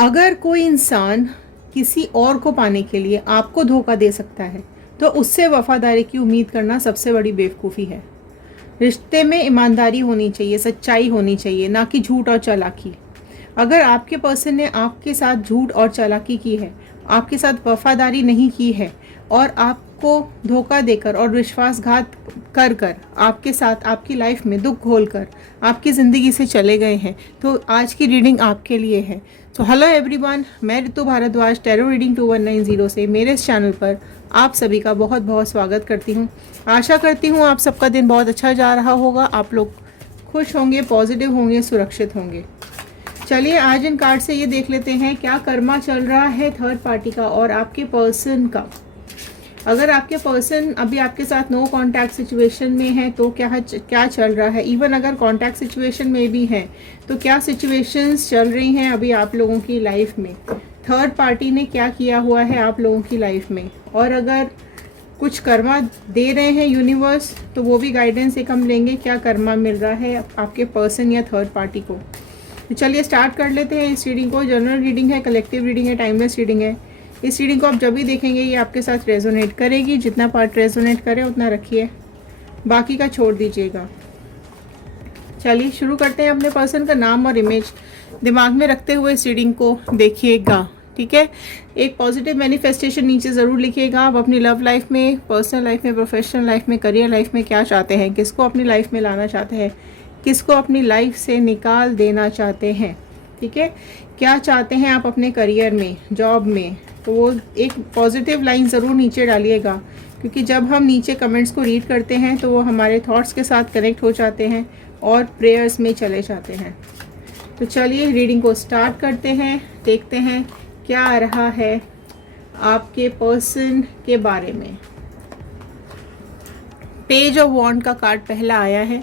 अगर कोई इंसान किसी और को पाने के लिए आपको धोखा दे सकता है तो उससे वफादारी की उम्मीद करना सबसे बड़ी बेवकूफ़ी है। रिश्ते में ईमानदारी होनी चाहिए, सच्चाई होनी चाहिए, ना कि झूठ और चालाकी। अगर आपके पर्सन ने आपके साथ झूठ और चालाकी की है, आपके साथ वफादारी नहीं की है और आपको धोखा देकर और विश्वासघात कर कर आपके साथ आपकी लाइफ में दुख घोल कर आपकी ज़िंदगी से चले गए हैं, तो आज की रीडिंग आपके लिए है। तो हेलो एवरीवन, मैं ऋतु भारद्वाज टैरो रीडिंग 2190 से मेरे इस चैनल पर आप सभी का बहुत बहुत स्वागत करती हूँ। आशा करती हूँ आप सबका दिन बहुत अच्छा जा रहा होगा, आप लोग खुश होंगे, पॉजिटिव होंगे, सुरक्षित होंगे। चलिए आज इन कार्ड से ये देख लेते हैं क्या कर्मा चल रहा है थर्ड पार्टी का और आपके पर्सन का। अगर आपके पर्सन अभी आपके साथ नो कांटेक्ट सिचुएशन में है तो क्या चल रहा है। इवन अगर कांटेक्ट सिचुएशन में भी है तो क्या सिचुएशंस चल रही हैं अभी आप लोगों की लाइफ में। थर्ड पार्टी ने क्या किया हुआ है आप लोगों की लाइफ में, और अगर कुछ कर्मा दे रहे हैं यूनिवर्स तो वो भी गाइडेंस एक हम लेंगे क्या कर्मा मिल रहा है आपके पर्सन या थर्ड पार्टी को। तो चलिए स्टार्ट कर लेते हैं इस रीडिंग को। जनरल रीडिंग है, कलेक्टिव रीडिंग है, टाइमलेस रीडिंग है। इस रीडिंग को आप जब भी देखेंगे ये आपके साथ रेजोनेट करेगी। जितना पार्ट रेजोनेट करे उतना रखिए, बाकी का छोड़ दीजिएगा। चलिए शुरू करते हैं। अपने पर्सन का नाम और इमेज दिमाग में रखते हुए इस रीडिंग को देखिएगा, ठीक है। एक पॉजिटिव मैनिफेस्टेशन नीचे ज़रूर लिखिएगा। आप अपनी लव लाइफ में, पर्सनल लाइफ में, प्रोफेशनल लाइफ में, करियर लाइफ में क्या चाहते हैं, किसको अपनी लाइफ में लाना चाहते हैं, किसको अपनी लाइफ से निकाल देना चाहते हैं, ठीक है। क्या चाहते हैं आप अपने करियर में, जॉब में, तो वो एक पॉजिटिव लाइन ज़रूर नीचे डालिएगा, क्योंकि जब हम नीचे कमेंट्स को रीड करते हैं तो वो हमारे थॉट्स के साथ कनेक्ट हो जाते हैं और प्रेयर्स में चले जाते हैं। तो चलिए रीडिंग को स्टार्ट करते हैं, देखते हैं क्या आ रहा है आपके पर्सन के बारे में। पेज ऑफ वॉन्ड का कार्ड पहला आया है।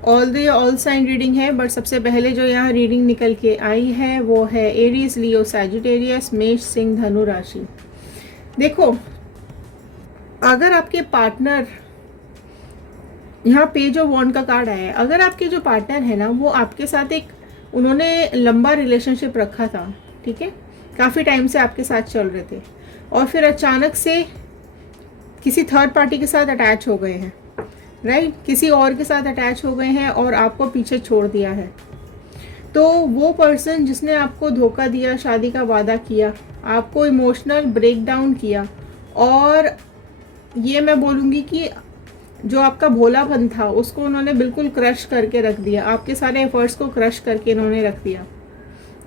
ऑल साइन रीडिंग है, बट सबसे पहले जो यहाँ रीडिंग निकल के आई है वो है एरीज, लियो, सैजिटेरियस, मेष, सिंह, धनु राशि। देखो, अगर आपके पार्टनर, यहाँ पेज ऑफ वॉन्ड का कार्ड आया है, अगर आपके जो पार्टनर है ना वो आपके साथ एक उन्होंने लंबा रिलेशनशिप रखा था, ठीक है, काफ़ी टाइम से आपके साथ चल रहे थे और फिर अचानक से किसी थर्ड पार्टी के साथ अटैच हो गए हैं, राइट, किसी और के साथ अटैच हो गए हैं और आपको पीछे छोड़ दिया है। तो वो पर्सन जिसने आपको धोखा दिया, शादी का वादा किया, आपको इमोशनल ब्रेकडाउन किया, और ये मैं बोलूँगी कि जो आपका भोलापन था उसको उन्होंने बिल्कुल क्रश करके रख दिया, आपके सारे एफर्ट्स को क्रश करके इन्होंने रख दिया,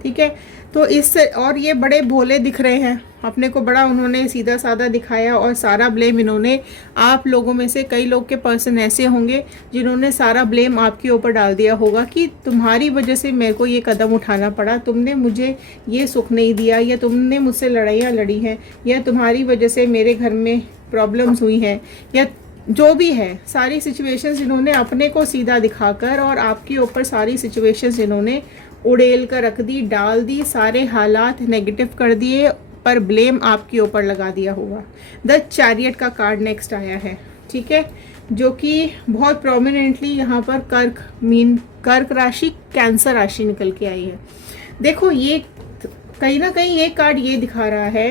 ठीक है। तो इससे, और ये बड़े भोले दिख रहे हैं, अपने को बड़ा उन्होंने सीधा साधा दिखाया और सारा ब्लेम इन्होंने, आप लोगों में से कई लोग के पर्सन ऐसे होंगे जिन्होंने सारा ब्लेम आपके ऊपर डाल दिया होगा कि तुम्हारी वजह से मेरे को ये कदम उठाना पड़ा, तुमने मुझे ये सुख नहीं दिया, या तुमने मुझसे लड़ाइयाँ लड़ी हैं, या तुम्हारी वजह से मेरे घर में प्रॉब्लम्स हुई हैं, या जो भी है, सारी सिचुएशंस इन्होंने अपने को सीधा दिखाकर और आपके ऊपर सारी सिचुएशंस इन्होंने उड़ेल कर रख दी, डाल दी, सारे हालात नेगेटिव कर दिए, पर ब्लेम आपके ऊपर लगा दिया होगा। द चैरियट का कार्ड नेक्स्ट आया है, ठीक है, जो कि बहुत प्रोमिनेंटली यहाँ पर कर्क राशि, कैंसर राशि निकल के आई है। देखो, ये कहीं ना कहीं ये कार्ड ये दिखा रहा है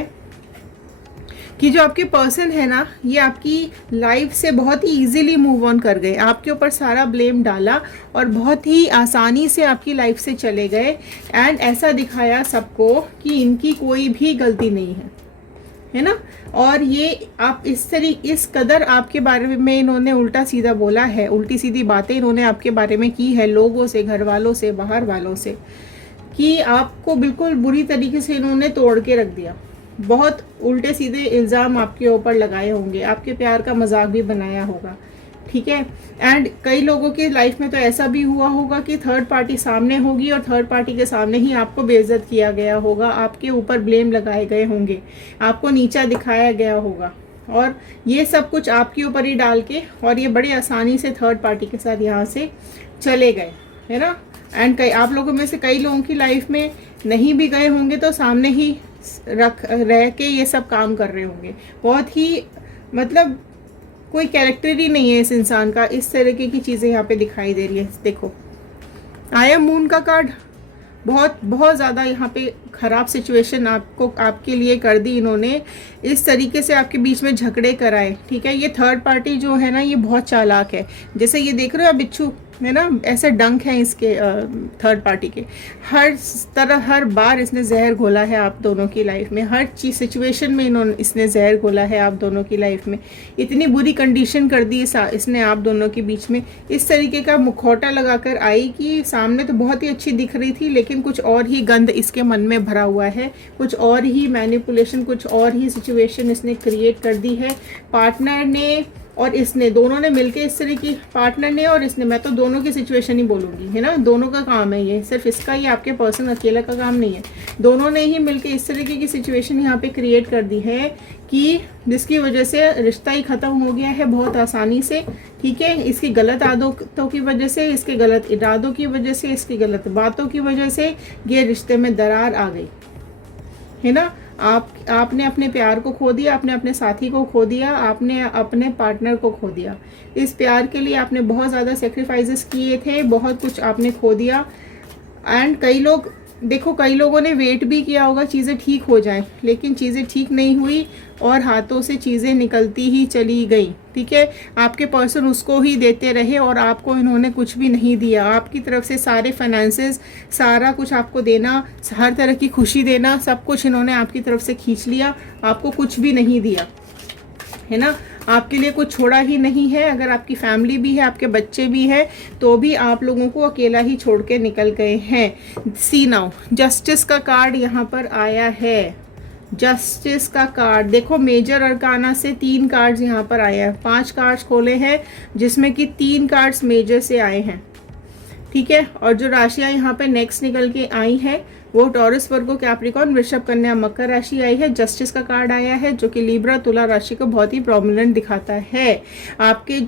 कि जो आपके पर्सन है ना, ये आपकी लाइफ से बहुत ही इजीली मूव ऑन कर गए, आपके ऊपर सारा ब्लेम डाला और बहुत ही आसानी से आपकी लाइफ से चले गए, एंड ऐसा दिखाया सबको कि इनकी कोई भी गलती नहीं है ना। और ये आप इस कदर आपके बारे में इन्होंने उल्टा सीधा बोला है, उल्टी सीधी बातें इन्होंने आपके बारे में की है, लोगों से, घर वालों से, बाहर वालों से, कि आपको बिल्कुल बुरी तरीके से इन्होंने तोड़ के रख दिया। बहुत उल्टे सीधे इल्ज़ाम आपके ऊपर लगाए होंगे, आपके प्यार का मजाक भी बनाया होगा, ठीक है। एंड कई लोगों की लाइफ में तो ऐसा भी हुआ होगा कि थर्ड पार्टी सामने होगी और थर्ड पार्टी के सामने ही आपको बेइज्जत किया गया होगा, आपके ऊपर ब्लेम लगाए गए होंगे, आपको नीचा दिखाया गया होगा, और ये सब कुछ आपके ऊपर ही डाल के, और ये बड़ी आसानी से थर्ड पार्टी के साथ यहाँ से चले गए, है ना। एंड कई आप लोगों में से कई लोगों की लाइफ में नहीं भी गए होंगे तो सामने ही रह के ये सब काम कर रहे होंगे। बहुत ही, मतलब कोई कैरेक्टर ही नहीं है इस इंसान का, इस तरीके की चीज़ें यहाँ पे दिखाई दे रही है। देखो, आया मून का कार्ड, बहुत बहुत ज़्यादा यहाँ पे ख़राब सिचुएशन आपको आपके लिए कर दी इन्होंने, इस तरीके से आपके बीच में झगड़े कराए, ठीक है। ये थर्ड पार्टी जो है ना, ये बहुत चालाक है। जैसे ये देख रहे हो आप बिच्छू है ना, ऐसे डंक हैं इसके थर्ड पार्टी के। हर तरह हर बार इसने जहर घोला है आप दोनों की लाइफ में, हर चीज़ सिचुएशन में इसने जहर घोला है आप दोनों की लाइफ में। इतनी बुरी कंडीशन कर दी इसने आप दोनों के बीच में। इस तरीके का मुखौटा लगाकर आई कि सामने तो बहुत ही अच्छी दिख रही थी, लेकिन कुछ और ही गंद इसके मन में भरा हुआ है, कुछ और ही मैनिपुलेशन, कुछ और ही सिचुएशन इसने क्रिएट कर दी है। पार्टनर ने और इसने, दोनों ने मिलके इस तरह की, पार्टनर ने और इसने, मैं तो दोनों की सिचुएशन ही बोलूँगी है ना, दोनों का काम है ये, सिर्फ इसका ही आपके पर्सन अकेला का काम नहीं है। दोनों ने ही मिलके इस तरीके की सिचुएशन यहाँ पे क्रिएट कर दी है कि जिसकी वजह से रिश्ता ही ख़त्म हो गया है बहुत आसानी से, ठीक है। इसकी गलत आदतों की वजह से, इसके गलत इरादों की वजह से, इसकी गलत बातों की वजह से ये रिश्ते में दरार आ गई है ना। आपने अपने प्यार को खो दिया, आपने अपने साथी को खो दिया, आपने अपने पार्टनर को खो दिया। इस प्यार के लिए आपने बहुत ज़्यादा सेक्रीफाइसेस किए थे, बहुत कुछ आपने खो दिया। एंड कई लोग, देखो कई लोगों ने वेट भी किया होगा चीज़ें ठीक हो जाएं, लेकिन चीज़ें ठीक नहीं हुई और हाथों से चीज़ें निकलती ही चली गई, ठीक है। आपके पर्सन उसको ही देते रहे और आपको इन्होंने कुछ भी नहीं दिया। आपकी तरफ से सारे फाइनेंसेस, सारा कुछ आपको देना, हर तरह की खुशी देना, सब कुछ इन्होंने आपकी तरफ से खींच लिया, आपको कुछ भी नहीं दिया है ना। आपके लिए कुछ छोड़ा ही नहीं है। अगर आपकी फैमिली भी है, आपके बच्चे भी हैं, तो भी आप लोगों को अकेला ही छोड़ के निकल गए हैं। सी नाउ, जस्टिस का कार्ड यहाँ पर आया है। जस्टिस का कार्ड देखो, मेजर अरकाना से 3 कार्ड्स यहाँ पर आए हैं। 5 कार्ड्स खोले हैं जिसमें कि 3 कार्ड्स मेजर से आए हैं, ठीक है। और जो राशियाँ यहाँ पे नेक्स्ट निकल के आई हैं वो टॉरस, वर्गो, कैप्रिकॉर्न, वृषभ, कन्या, मकर राशि आई है। जस्टिस का कार्ड आया है जो कि लिब्रा, तुला राशि को बहुत ही प्रोमिनेंट दिखाता है। आपके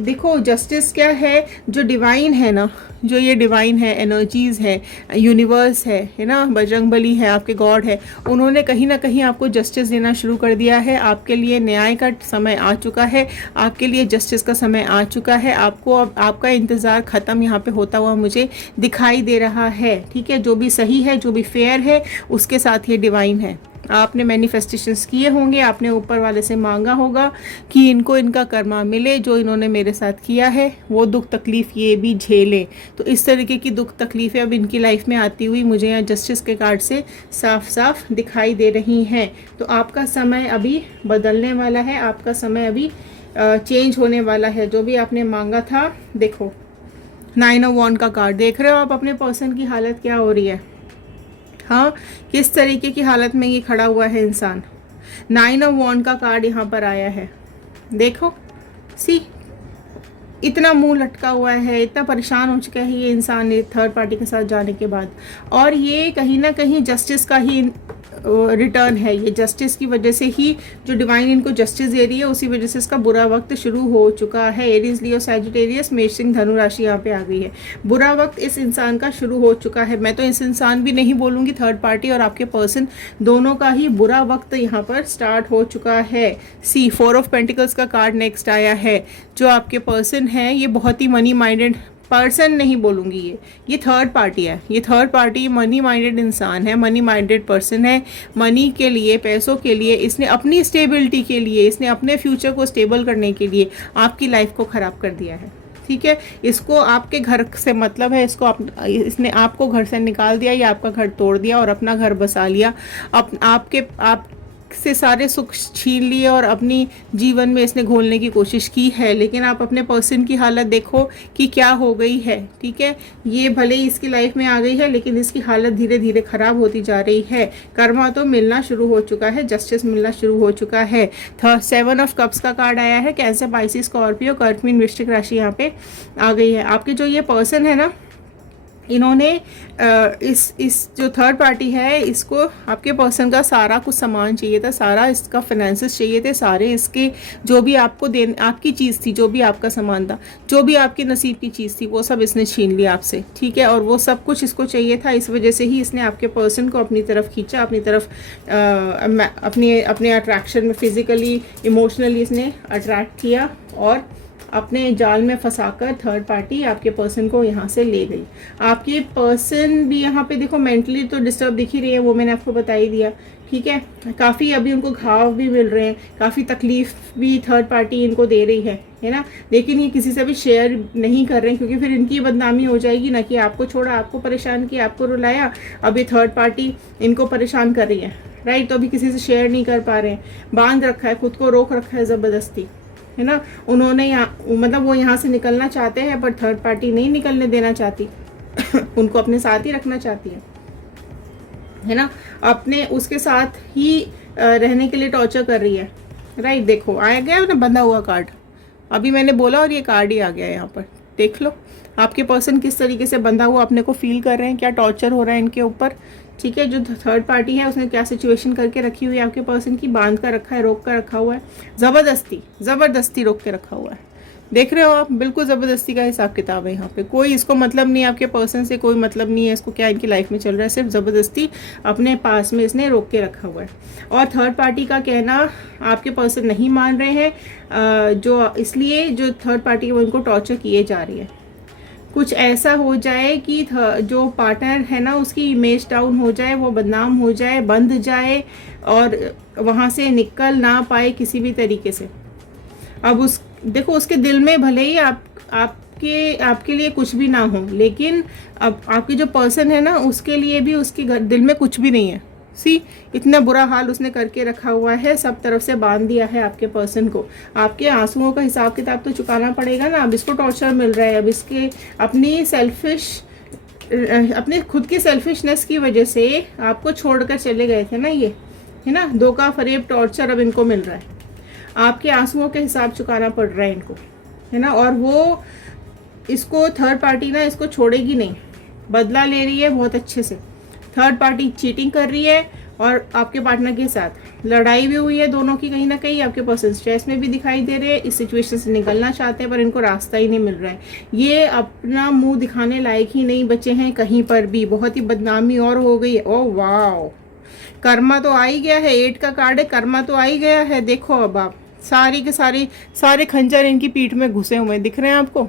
देखो जस्टिस क्या है, जो डिवाइन है ना, जो ये डिवाइन है, एनर्जीज है, यूनिवर्स है ना, बजरंगबली है, आपके गॉड है, उन्होंने कहीं ना कहीं आपको जस्टिस देना शुरू कर दिया है। आपके लिए न्याय का समय आ चुका है, आपके लिए जस्टिस का समय आ चुका है। आपको अब आपका इंतज़ार ख़त्म यहाँ पे होता हुआ मुझे दिखाई दे रहा है, ठीक है। जो भी सही है, जो भी फेयर है, उसके साथ ये डिवाइन है। आपने मैनिफेस्टेशंस किए होंगे, आपने ऊपर वाले से मांगा होगा कि इनको इनका कर्मा मिले, जो इन्होंने मेरे साथ किया है, वो दुख तकलीफ़ ये भी झेलें। तो इस तरीके की दुख तकलीफ़ें अब इनकी लाइफ में आती हुई मुझे यहाँ जस्टिस के कार्ड से साफ साफ दिखाई दे रही हैं। तो आपका समय अभी बदलने वाला है, आपका समय अभी चेंज होने वाला है। जो भी आपने मांगा था, देखो 9 ऑफ वॉन्ड का कार्ड देख रहे हो आप, अपने पर्सन की हालत क्या हो रही है, हाँ, किस तरीके की हालत में ये खड़ा हुआ है इंसान। 9 ऑफ वॉन्ड का कार्ड यहाँ पर आया है, देखो सी, इतना मुंह लटका हुआ है, इतना परेशान हो चुका है ये इंसान थर्ड पार्टी के साथ जाने के बाद। और ये कहीं ना कहीं जस्टिस का ही रिटर्न है। ये जस्टिस की वजह से ही, जो डिवाइन इनको जस्टिस दे रही है, उसी वजह से इसका बुरा वक्त शुरू हो चुका है। एरीज, लियो, सैजिटेरियस, मेष, सिंह, धनु राशि यहाँ पे आ गई है। बुरा वक्त इस इंसान का शुरू हो चुका है। मैं तो इस इंसान भी नहीं बोलूँगी, थर्ड पार्टी और आपके पर्सन दोनों का ही बुरा वक्त यहाँ पर स्टार्ट हो चुका है। सी, 4 ऑफ पेंटिकल्स का कार्ड नेक्स्ट आया है। जो आपके पर्सन है ये बहुत ही मनी माइंडेड पर्सन नहीं बोलूँगी, ये थर्ड पार्टी है। ये थर्ड पार्टी मनी माइंडेड इंसान है, मनी माइंडेड पर्सन है। मनी के लिए, पैसों के लिए, इसने अपनी स्टेबिलिटी के लिए, इसने अपने फ्यूचर को स्टेबल करने के लिए आपकी लाइफ को ख़राब कर दिया है, ठीक है। इसको आपके घर से मतलब है, इसने आपको घर से निकाल दिया या आपका घर तोड़ दिया और अपना घर बसा लिया। आप से सारे सुख छीन लिए और अपनी जीवन में इसने घोलने की कोशिश की है। लेकिन आप अपने पर्सन की हालत देखो कि क्या हो गई है, ठीक है। ये भले ही इसकी लाइफ में आ गई है, लेकिन इसकी हालत धीरे धीरे खराब होती जा रही है। कर्मा तो मिलना शुरू हो चुका है, जस्टिस मिलना शुरू हो चुका है। 7 ऑफ कप्स का कार्ड आया है। कैंसर, पाइसिस, स्कॉर्पियो, कर्क, मीन, वृश्चिक राशि यहाँ पे आ गई है। आपके जो ये पर्सन है ना, इन्होंने इस जो थर्ड पार्टी है, इसको आपके पर्सन का सारा कुछ सामान चाहिए था, सारा इसका फाइनेंसेस चाहिए थे, सारे इसके जो भी आपको आपकी चीज़ थी, जो भी आपका सामान था, जो भी आपकी नसीब की चीज़ थी, वो सब इसने छीन लिया आपसे, ठीक है। और वो सब कुछ इसको चाहिए था, इस वजह से ही इसने आपके पर्सन को अपनी तरफ खींचा, अपनी तरफ अपने अट्रैक्शन में फिजिकली, इमोशनली इसने अट्रैक्ट किया और अपने जाल में फंसाकर थर्ड पार्टी आपके पर्सन को यहाँ से ले गई। आपके पर्सन भी यहाँ पे देखो मेंटली तो डिस्टर्ब दिख ही रही है, वो मैंने आपको बता ही दिया, ठीक है। काफ़ी अभी उनको घाव भी मिल रहे हैं, काफ़ी तकलीफ भी थर्ड पार्टी इनको दे रही है ना। लेकिन ये किसी से भी शेयर नहीं कर रहे हैं, क्योंकि फिर इनकी बदनामी हो जाएगी ना, कि आपको छोड़ा, आपको परेशान किया, आपको रुलाया, अभी थर्ड पार्टी इनको परेशान कर रही है, राइट। तो अभी किसी से शेयर नहीं कर पा रहे हैं, बांध रखा है, खुद को रोक रखा है ज़बरदस्ती, है ना। उन्होंने यहाँ मतलब वो यहाँ से निकलना चाहते हैं, पर थर्ड पार्टी नहीं निकलने देना चाहती उनको अपने साथ ही रखना चाहती है ना। अपने उसके साथ ही रहने के लिए टॉर्चर कर रही है, राइट। देखो आया गया ना बंधा हुआ कार्ड, अभी मैंने बोला और ये कार्ड ही आ गया यहाँ पर। देख लो आपके पर्सन किस तरीके से बंधा हुआ अपने को फील कर रहे हैं, क्या टॉर्चर हो रहा है इनके ऊपर, ठीक है। जो थर्ड पार्टी है उसने क्या सिचुएशन करके रखी हुई है आपके पर्सन की, बांध कर रखा है, रोक कर रखा हुआ है, ज़बरदस्ती रोक के रखा हुआ है। देख रहे हो आप, बिल्कुल ज़बरदस्ती का हिसाब किताब है यहाँ पे। कोई इसको मतलब नहीं है, आपके पर्सन से कोई मतलब नहीं है इसको क्या इनकी लाइफ में चल रहा है, सिर्फ ज़बरदस्ती अपने पास में इसने रोक के रखा हुआ है। और थर्ड पार्टी का कहना आपके पर्सन नहीं मान रहे हैं, जो इसलिए जो थर्ड पार्टी है वो इनको टॉर्चर किए जा रही है। कुछ ऐसा हो जाए कि जो पार्टनर है ना उसकी इमेज डाउन हो जाए, वो बदनाम हो जाए, बंध जाए और वहाँ से निकल ना पाए किसी भी तरीके से। अब देखो उसके दिल में भले ही आपके लिए कुछ भी ना हो, लेकिन अब आपके जो पर्सन है ना उसके लिए भी उसके दिल में कुछ भी नहीं है। इतना बुरा हाल उसने करके रखा हुआ है, सब तरफ से बांध दिया है आपके पर्सन को। आपके आंसुओं का हिसाब किताब तो चुकाना पड़ेगा ना। अब इसको टॉर्चर मिल रहा है, अब इसके अपने खुद की सेल्फिशनेस की वजह से आपको छोड़कर चले गए थे ना ये, है ना। धोखा, फरेब, टॉर्चर अब इनको मिल रहा है, आपके आंसुओं के हिसाब चुकाना पड़ रहा है इनको, है ना। और वो इसको थर्ड पार्टी ना इसको छोड़ेगी नहीं, बदला ले रही है बहुत अच्छे से। थर्ड पार्टी चीटिंग कर रही है और आपके पार्टनर के साथ लड़ाई भी हुई है दोनों की, कहीं ना कहीं आपके पर्सन स्ट्रेस में भी दिखाई दे रहे हैं, इस सिचुएशन से निकलना चाहते हैं पर इनको रास्ता ही नहीं मिल रहा है। ये अपना मुंह दिखाने लायक ही नहीं बचे हैं कहीं पर भी, बहुत ही बदनामी और हो गई है। ओह वाह, कर्मा तो आ ही गया है, 8 का कार्ड है, कर्मा तो आ ही गया है। देखो अब आप सारे खंजर इनकी पीठ में घुसे हुए दिख रहे हैं आपको,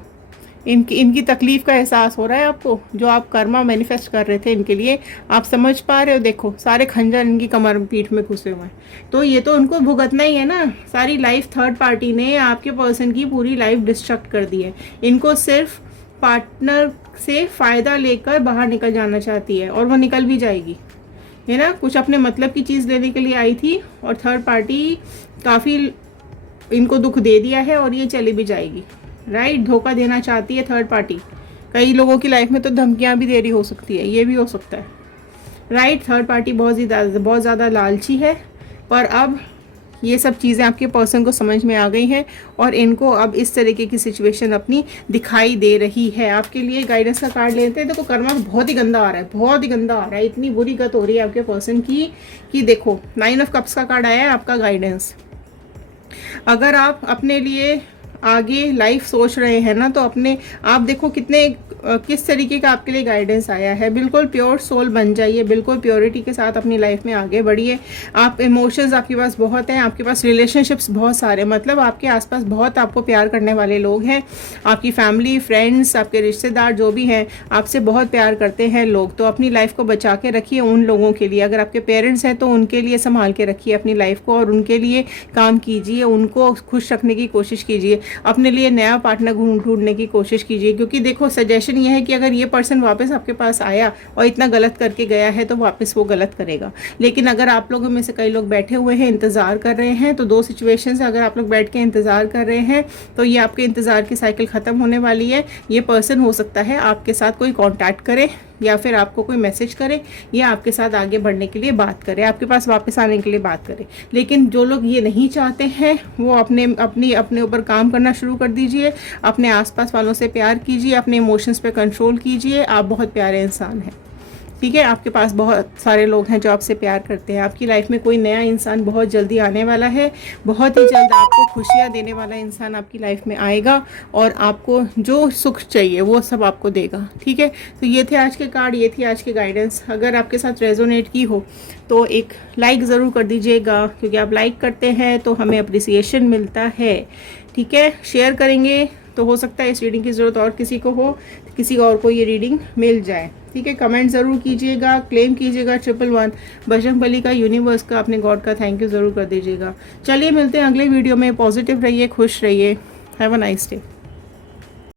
इनकी तकलीफ का एहसास हो रहा है आपको, जो आप कर्मा मैनिफेस्ट कर रहे थे इनके लिए, आप समझ पा रहे हो। देखो सारे खंजर इनकी कमर पीठ में घुसे हुए हैं, तो ये तो उनको भुगतना ही है ना। सारी लाइफ थर्ड पार्टी ने आपके पर्सन की पूरी लाइफ डिस्ट्रक्ट कर दी है। इनको सिर्फ पार्टनर से फ़ायदा लेकर बाहर निकल जाना चाहती है और वो निकल भी जाएगी, है ना। कुछ अपने मतलब की चीज़ लेने के लिए आई थी और थर्ड पार्टी काफ़ी इनको दुख दे दिया है और ये चली भी जाएगी, राइट। धोखा देना चाहती है थर्ड पार्टी। कई लोगों की लाइफ में तो धमकियां भी दे रही हो सकती है, ये भी हो सकता है, राइट। थर्ड पार्टी बहुत ज़्यादा लालची है, पर अब ये सब चीज़ें आपके पर्सन को समझ में आ गई हैं और इनको अब इस तरीके की सिचुएशन अपनी दिखाई दे रही है। आपके लिए गाइडेंस का कार्ड लेते हैं। देखो कर्मा बहुत ही गंदा आ रहा है, बहुत ही गंदा आ रहा है, इतनी बुरी गत हो रही है आपके पर्सन की कि देखो 9 ऑफ कप्स का कार्ड आया है आपका गाइडेंस। अगर आप अपने लिए आगे लाइफ सोच रहे हैं ना, तो अपने आप देखो किस तरीके का आपके लिए गाइडेंस आया है। बिल्कुल प्योर सोल बन जाइए, बिल्कुल प्योरिटी के साथ अपनी लाइफ में आगे बढ़िए। आप इमोशंस आपके पास बहुत हैं, आपके पास रिलेशनशिप्स बहुत सारे, मतलब आपके आसपास बहुत आपको प्यार करने वाले लोग हैं। आपकी फैमिली, फ्रेंड्स, आपके रिश्तेदार जो भी हैं आपसे बहुत प्यार करते हैं लोग। तो अपनी लाइफ को बचा के रखिए उन लोगों के लिए। अगर आपके पेरेंट्स हैं तो उनके लिए संभाल के रखिए अपनी लाइफ को और उनके लिए काम कीजिए, उनको खुश रखने की कोशिश कीजिए। अपने लिए नया पार्टनर ढूंढने की कोशिश कीजिए, क्योंकि देखो सजेशन ये है कि अगर ये पर्सन वापस आपके पास आया और इतना गलत करके गया है तो वापस वो गलत करेगा। लेकिन अगर आप लोगों में से कई लोग बैठे हुए हैं, इंतज़ार कर रहे हैं, तो 2 सिचुएशन से अगर आप लोग बैठ के इंतज़ार कर रहे हैं तो ये आपके इंतज़ार की साइकिल ख़त्म होने वाली है। ये पर्सन हो सकता है आपके साथ कोई कॉन्टैक्ट करे या फिर आपको कोई मैसेज करे या आपके साथ आगे बढ़ने के लिए बात करे, आपके पास वापस आने के लिए बात करे। लेकिन जो लोग ये नहीं चाहते हैं वो अपने ऊपर काम करना शुरू कर दीजिए, अपने आसपास वालों से प्यार कीजिए, अपने इमोशंस पे कंट्रोल कीजिए। आप बहुत प्यारे इंसान हैं, ठीक है। आपके पास बहुत सारे लोग हैं जो आपसे प्यार करते हैं। आपकी लाइफ में कोई नया इंसान बहुत जल्दी आने वाला है, बहुत ही जल्द आपको खुशियाँ देने वाला इंसान आपकी लाइफ में आएगा और आपको जो सुख चाहिए वो सब आपको देगा, ठीक है। तो ये थे आज के कार्ड, ये थी आज की गाइडेंस। अगर आपके साथ रेजोनेट की हो तो एक लाइक ज़रूर कर दीजिएगा, क्योंकि आप लाइक करते हैं तो हमें अप्रिसिएशन मिलता है, ठीक है, शेयर करेंगे तो हो सकता है इस रीडिंग की ज़रूरत और किसी को हो, किसी और को ये रीडिंग मिल जाए। ठीक है, कमेंट ज़रूर कीजिएगा, क्लेम कीजिएगा 111 बजरंगबली का, यूनिवर्स का, अपने गॉड का थैंक यू ज़रूर कर दीजिएगा। चलिए मिलते हैं अगले वीडियो में। पॉजिटिव रहिए, खुश रहिए। Have a nice day.